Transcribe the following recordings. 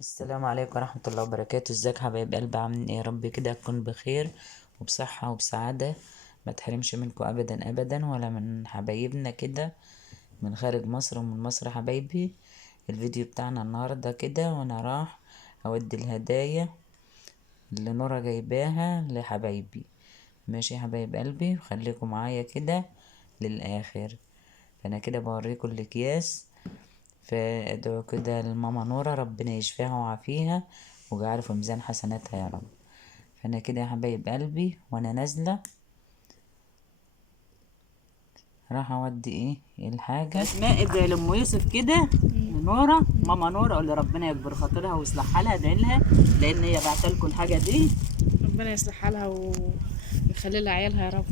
السلام عليكم ورحمة الله وبركاته. ازيك حبايب قلبي؟ عاملين ايه؟ يا رب كده تكون بخير وبصحة وبسعادة. ما تحرمش منكم ابدا ابدا ولا من حبايبنا كده من خارج مصر ومن مصر حبايبي. الفيديو بتاعنا النهاردة كده وانا راح اودي الهدايا اللي نورا جايباها لحبايبي. ماشي يا حبايب قلبي، وخليكم معايا كده للاخر. فانا كده بوريكم الاكياس، فادعوا كده لماما نورة ربنا يشفيها ويعافيها ويجعله في ميزان حسناتها يا رب. فانا كده يا حبايب قلبي وانا نازله راح اودي الحاجه اسماء ادعي لام يوسف كده نورة، ماما نورة، اللي ربنا يكبر خاطرها ويصلح حالها، ادعي لها لان هي بعتلكوا الحاجه دي. ربنا يصلح حالها ويخلي لها عيالها يا رب.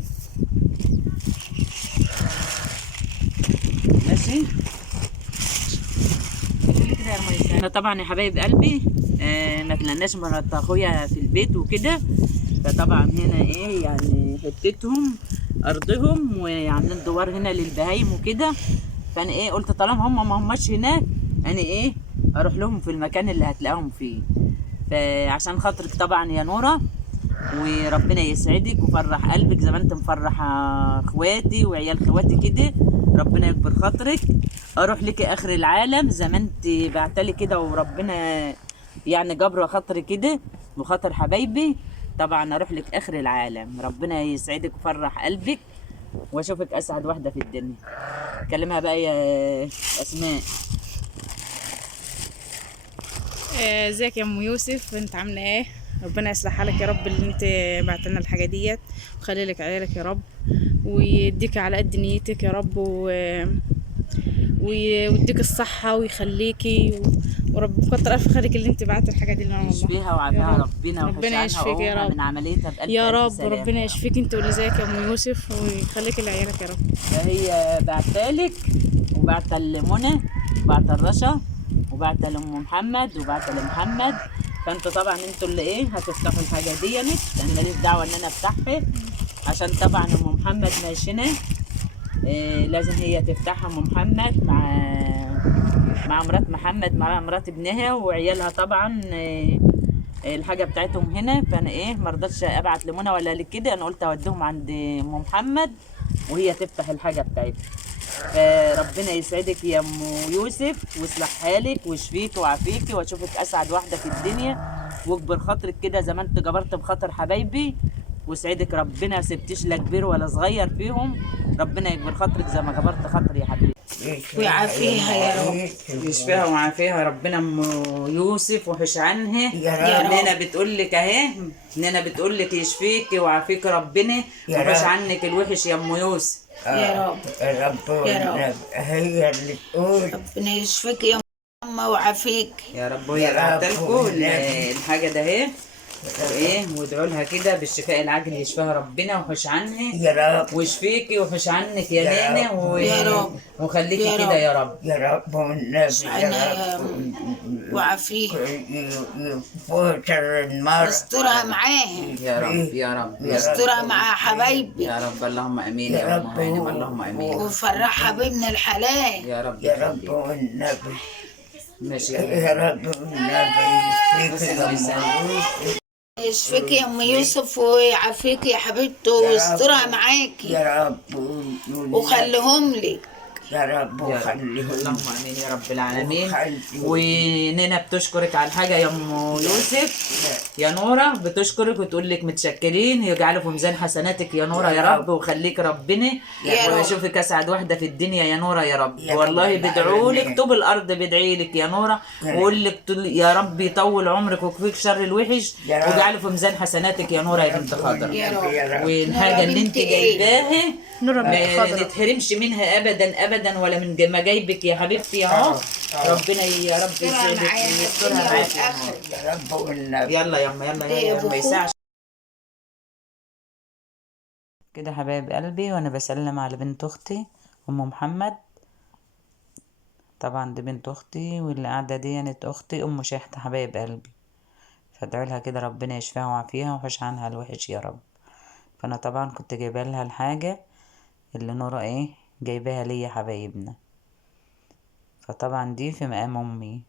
ماشي كده يا رميسة. احنا طبعا يا حبايب قلبي ما تلناش مرات اخويا في البيت وكده، فطبعا هنا يعني حتتهم ارضهم وعاملين دوار هنا للبهايم وكده. فانا قلت طالما هم ما هماش هناك انا اروح لهم في المكان اللي هتلاقيهم فيه. فعشان خاطرك طبعا يا نورة، وربنا يسعدك وفرح قلبك زي ما انت مفرحه اخواتي وعيال اخواتي كده. ربنا يكبر خاطرك، اروح لك اخر العالم زي ما انت بعتلي كده، وربنا يعني جبر خاطري كده وخاطر حبايبي. طبعا اروح لك اخر العالم، ربنا يسعدك وفرح قلبك واشوفك اسعد واحده في الدنيا. كلمها بقى يا اسماء. ازيك يا ام يوسف، انت عامله ايه؟ ربنا يصلح حالك يا رب، اللي انت بعت لنا الحاجه ديت وخلي لك عيالك يا رب، ويديك على قد نيتك يا رب ويديك الصحه ويخليكي ورب كتر الف خيرك اللي انت بعت الحاجه دي لنا والله. يشفيها يا ويعافيها رب ربنا ويحش ربنا عنها يشفيك يا وقومها رب. من عمليتها بألف يا ألف رب سلامة ربنا يا رب. يشفيك انت واللي زيك يا ام يوسف ويخليك لعيالك يا رب. فهي بعتلك وبعت لمنى وبعت الرشا وبعت لام محمد وبعت لمحمد. فانتوا طبعا انتوا اللي هتفتحوا الحاجه دي، انا ماليش دعوه ان انا افتحها، عشان طبعا ام محمد ماشينا. لازم هي تفتحها ام محمد مع مرات محمد مع مرات ابنها وعيالها طبعا. الحاجه بتاعتهم هنا، فانا مرضتش ابعت لمنى ولا لكده، انا قلت اوديهم عند ام محمد وهي تفتح الحاجه بتاعتها. فربنا يسعدك يا ام يوسف ويصلح حالك ويشفيك ويعافيك واشوفك اسعد واحده في الدنيا، واكبر خاطرك كده زي ما انت جبرت بخاطر حبايبي، وسعدك ربنا، ما سبتيش لا كبير ولا صغير فيهم. ربنا يكبر خاطرك زي ما جبرت خاطري يا حبيبي ويعافيها يا رب. يشفيها ويعافيها ربنا. ام يوسف وحش عنها يا رب. نانا بتقول لك اهي، نانا بتقول لك يشفيك ويعافيك ربنا وحش عنك الوحش يا ام يوسف. يا رب يا رب يا رب هي اللي تقول. ربنا يشفيك يا ماما ويعافيك. يا رب. وهي يا رب بعتلكوا والنبي. الحاجه ده اهي، وادعوا لها كده بالشفاء العاجل يشفيها ربنا ويحوش عنها يا رب ويشفيكي ويحوش عنك يا يا نانا رب. يا رب وخليكي يا كده رب. يا رب. يا رب والنبي عنها يا رب وعافيك. يفوتر المرض استرها معاهم، يا رب يا رب يا رب استرها مع حبايبي، يا رب. اللهم امين يا يا رب رب. العالمين. اللهم امين وفرحها بابن الحلال. يا رب يا رب يخليك. والنبي ماشي يا رب والنبي بس يشفيك يا يا ميسان. أم. يشفيك يا ام يوسف ويعافيك يا حبيبتي ويسترها معاكي يا رب وخليهم لك. يا رب يا رب. وخليه اللهم امين يا رب العالمين. وخليه. ونينا بتشكرك على الحاجه يا ام يوسف. يا نوره بتشكرك وتقول لك متشكرين، يجعله في ميزان حسناتك يا نوره يا رب، وخليك ربنا يا رب. واشوفك اسعد واحده في الدنيا يا نوره يا رب. يا والله رب بدعوا لك، العالمين. طوب الارض بدعي لك يا نوره، واقول لك يا رب يطول عمرك ويكفيك شر الوحش يا رب. ويجعله في ميزان حسناتك يا نوره يا بنت خضر. يا رب. والحاجه نورة اللي انت بنت إيه؟ جايباها نورة بنت ما خضرا. نتحرمش منها ابدا ابدا ولا من مجايبك يا حبيبتي اهو. ربنا يا رب يسعدك ويسترها معاك يا نور. يا رب والنبي. يلا يما يلا يلا ما يسعش كده حبايب قلبي. وانا بسلم على بنت اختي ام محمد، طبعا دي بنت اختي واللي قاعده دي كانت اختي ام شحته حبايب قلبي. فادعوا لها كده ربنا يشفيها ويعافيها ويحوش عنها الوحش يا رب. فانا طبعا كنت جايبه لها الحاجه اللي نورا جايباها ليا حبايبنا، فطبعا دي في مقام امي.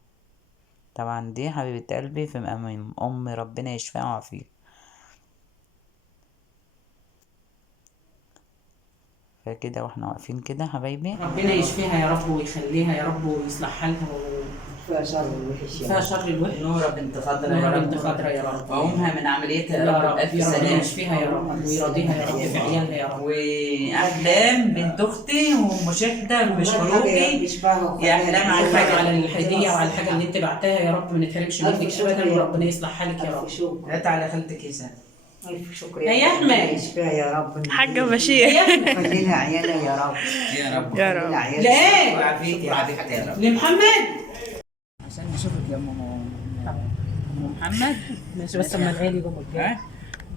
طبعا دي حبيبة قلبي في مقام أمي، ربنا يشفيها ويعافيها. فكده واحنا واقفين كده حبايبي، ربنا يشفيها يا رب ويخليها يا رب ويصلح حالها فيها شر الوحش فيها شر الوحش. نورة بنت خضرة يا نورة رب، بنت خضرة يا رب، وأمها من عمليتها يا يا رب رب بألف يا رب سلامة. يشفيها يا رب ويرضيها يا رب في عيالها يا رب. وأحلام بنت أختي ومشاهدة مش قلوبي يا أحلام على الحاجة، على على الهدية وعلى الحاجة اللي انت بعتها يا رب، ما نتحرمش منك ابدا، وربنا يصلح حالك يا رب. هات على خالتك يا سنة. ألف شكر يا أحمد. يشفيها يا رب. حاجة بشير. خلي لها عيالها يا رب. يا رب يا رب. لا وعافيك يا حبيبتي يا رب. لمحمد عشان نشوفك يا ام محمد. ماشي بس اما العيال يجوا ها؟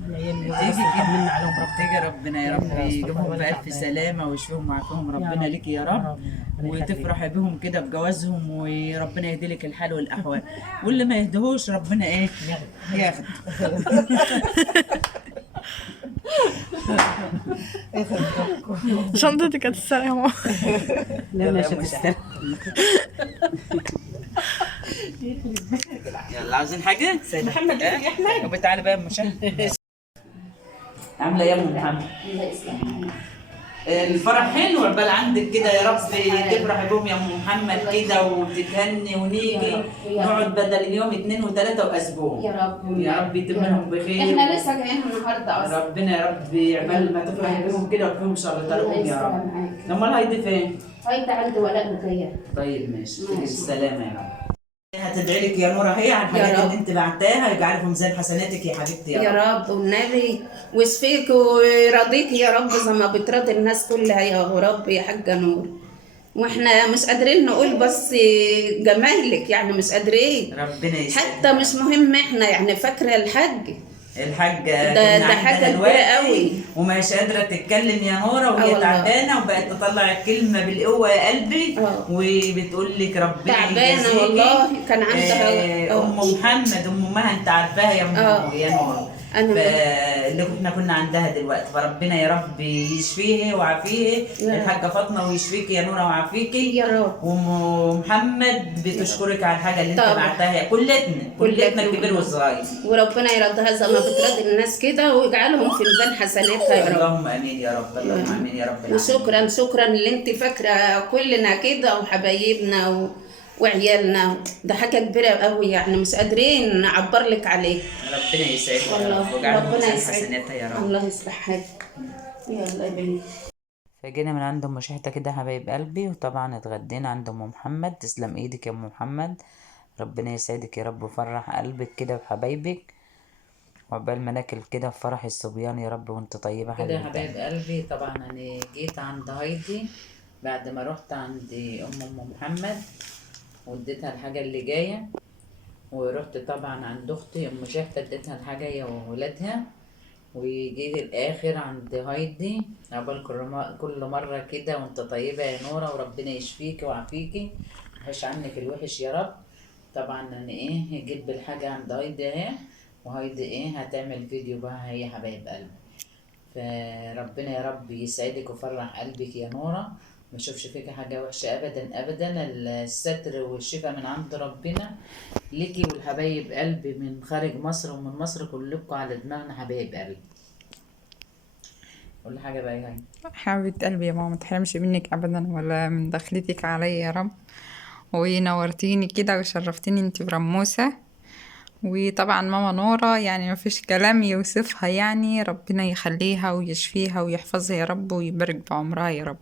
العيال تيجي يطمنا عليهم ربنا. تيجي ربنا يا رب يجيبهم بألف سلامة ويشفيهم ويعافيهم ربنا ليك يا رب، وتفرحي بهم كده بجوازهم، وربنا يهدي لك الحال والأحوال، واللي ما يهدهوش ربنا إيه ياخد. شنطتك هتتسرق يا ماما. لا ماشي تستاهل. يلا عاوزين حاجة؟ محمد يا أحمد. طب تعالى بقى المشاهد. عاملة إيه يا أم محمد؟ الفرح حلو، عقبال عندك كده يا رب تفرحي بهم يا ام محمد كده وتتهني ونيجي نقعد بدل اليوم 2 و3 واسبوع. يا رب يا رب يتمهم بخير. احنا لسه جايين النهارده اصلا. ربنا يا رب عقبال ما تفرحي بهم كده وفيهم شر طريقهم يا رب. امال هايدي فين؟ هايدي عند ولاء مخير. طيب ماشي بالسلامه يا رب. هتدعي لك يا نوره هي على الحاجات اللي انت بعتاها، يجعلها في ميزان حسناتك يا حبيبتي يا رب والنبي ويشفيك ويرضيك يا رب زي ما بترضي الناس كلها يا رب يا حاجه نور. واحنا مش قادرين نقول بس جمالك، يعني مش قادرين. ربنا يسعدك. حتى مش مهم احنا يعني فاكره الحاجة ده حاجه كبيره قوي ومش قادرة تتكلم يا نورة وهي والله. تعبانة، وبقت تطلع الكلمة بالقوة يا قلبي، وبتقول لك ربنا تعبانه يجازيكي. والله. كان عندها أم محمد أم أمها أنت عارفاها يا يا نورة، اللي كنا عندها دلوقتي، فربنا يا رب يشفيه ويعافيه. الحاجة فاطمة ويشفيكي يا نورة ويعافيكي يا رب. وأم محمد بتشكرك على الحاجة اللي أنت طبعا. بعتها، كلتنا الكبير والصغير. وربنا يرضيها زي ما بترضي الناس كده ويجعلهم في ميزان حسناتها يا رب. اللهم امين يا رب، اللهم امين يا رب العالمين. شكرا اللي انت فاكره كلنا كده وحبايبنا وعيالنا، ده حاجه كبيره قوي يعني مش قادرين نعبر لك عليه. ربنا يسعدك يا رب والله ويجعلهم ربنا ميزان يسعدك. حسناتها يا رب. الله يصلح حالك. يلا يا بنتي. فجينا من عند ام شحته كده حبايب قلبي، وطبعا اتغدينا عند ام محمد. تسلم ايدك يا ام محمد، ربنا يسعدك يا رب ويفرح قلبك كده وحبايبك، وعقبال ما ناكل كده في فرح الصبيان يا رب وانت طيبه كده يا حبيبتي. حبايب قلبي، طبعا انا جيت عند هايدي بعد ما رحت عند ام محمد واديتها الحاجه اللي جايه، ورحت طبعا عند اختي ام شحته اديتها الحاجه هي وولادها، وجيت الاخر عند هايدي. عقبال كل مره كده وانت طيبه يا نوره، وربنا يشفيكي ويعافيكي ويحش عنك الوحش يا رب. طبعا انا جيت بالحاجه عند هايدي اهي، وهايدي هتعمل فيديو بقى هي حبايب قلبي. فربنا يا رب يسعدك ويفرح قلبك يا نورة، ما اشوفش فيك حاجة وحشة ابدا ابدا. الستر والشفاء من عند ربنا ليكي والحبايب قلبي من خارج مصر ومن مصر كلكم على دماغنا حبايب قلبي. قول حاجة بقى يا هاي. حبيبة قلبي يا ماما، متحرمش منك ابدا ولا من دخلتك عليا يا رب، ونورتيني كده وشرفتيني انت ورموسة. وطبعا ماما نورة يعني مفيش كلام يوصفها، يعني ربنا يخليها ويشفيها ويحفظها يا رب ويبارك بعمرها يا رب،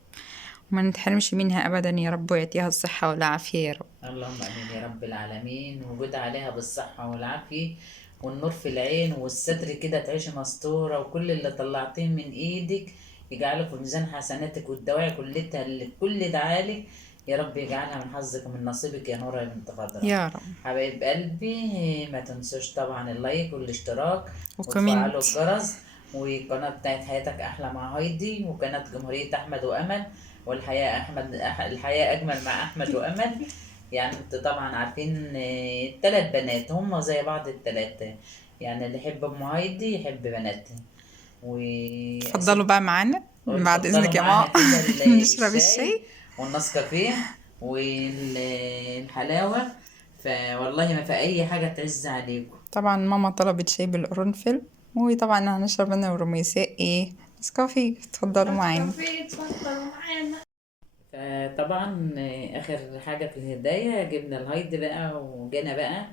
وما نتحرمش منها ابدا يا رب، ويعطيها الصحة والعافية يا رب. اللهم امين يا رب العالمين. وجود عليها بالصحة والعافية والنور في العين والستر كده، تعيشي مستورة، وكل اللي طلعتيه من ايدك يجعله في ميزان حسناتك، والدواعي كلها اللي الكل دعالك يا رب يجعلها من حظك ومن نصيبك يا نورة يا بنت خضرا يا رب. حبايب قلبي، ما تنسوش طبعا اللايك والاشتراك وكومنت وتفعلوا الجرس، والقناة بتاعت حياتك أحلى مع هايدي، وقناة جمهورية أحمد وأمل، والحياة الحياة أجمل مع أحمد وأمل. يعني انتوا طبعا عارفين التلات بنات هم زي بعض التلاتة، يعني اللي يحب أم هايدي يحب بناتها. اتفضلوا بقى معانا بعد إذنك يا ماما نشرب الشاي والنسكافيه والحلاوة. فوالله ما في اي حاجه تعز عليكم. طبعا ماما طلبت شاي بالقرنفل، وطبعا هنشرب انا ورميساء ايه نسكافيه. اتفضلوا معانا. فطبعا اخر حاجه في الهدايا جبنا الهايد بقى وجينا بقى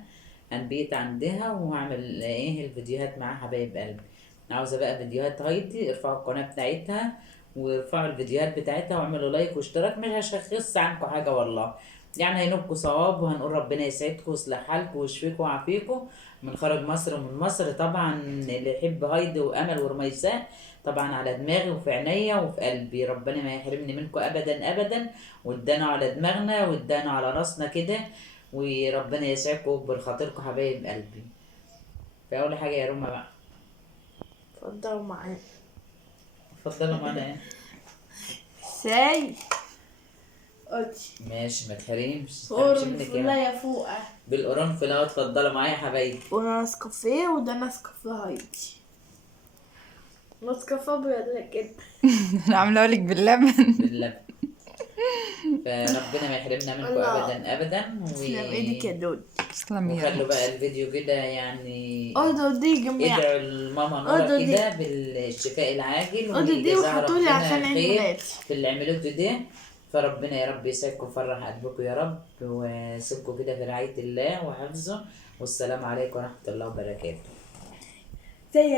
البيت عندها، وهعمل ايه الفيديوهات مع حبايب قلبي. عاوزه بقى فيديوهات هايدي، ارفعوا القناه بتاعتها وارفعوا الفيديوهات بتاعتها واعملوا لايك واشتراك. مش هشخص عنكم حاجه والله، يعني هينوبكم صواب، وهنقول ربنا يسعدكم ويصلح حالكم ويشفيكم ويعافيكم من خارج مصر ومن مصر. طبعا اللي يحب هايدي وامل ورميساء طبعا على دماغي وفي عينيا وفي قلبي، ربنا ما يحرمني منكم ابدا ابدا، وادانا على دماغنا وادانا على راسنا كده، وربنا يسعدكم ويكبر خاطركم حبايب قلبي. فاول حاجه يا روما بقى اتفضلوا معايا. اتفضلوا معانا ايه. شاي قلت ماشي ما تحرمش قرنفلاية فوقه بالقرنفل اهو. اتفضلوا معايا يا حبايبي. وده نسكافيه وده نسكافيه هايدي. نسكافيه ابيض كده. انا عامله لك باللبن. باللبن. فربنا ما يحرمنا منكم الله. ابدا ابدا. تسلم ايدك يا دود. تسلمي يا وخلوا رب. بقى الفيديو كده يعني اقعدوا دي جميع. ادعوا لماما اقعدوا نورة دي. كده بالشفاء العاجل اقعدوا دي وجزاها وحطولي ربنا عشان عيد خير ميلادي. في اللي عملوته ده. فربنا يا رب يسعدكم ويفرح قلبكم يا رب، ويسيبكم كده في رعاية الله وحفظه. والسلام عليكم ورحمة الله وبركاته. زي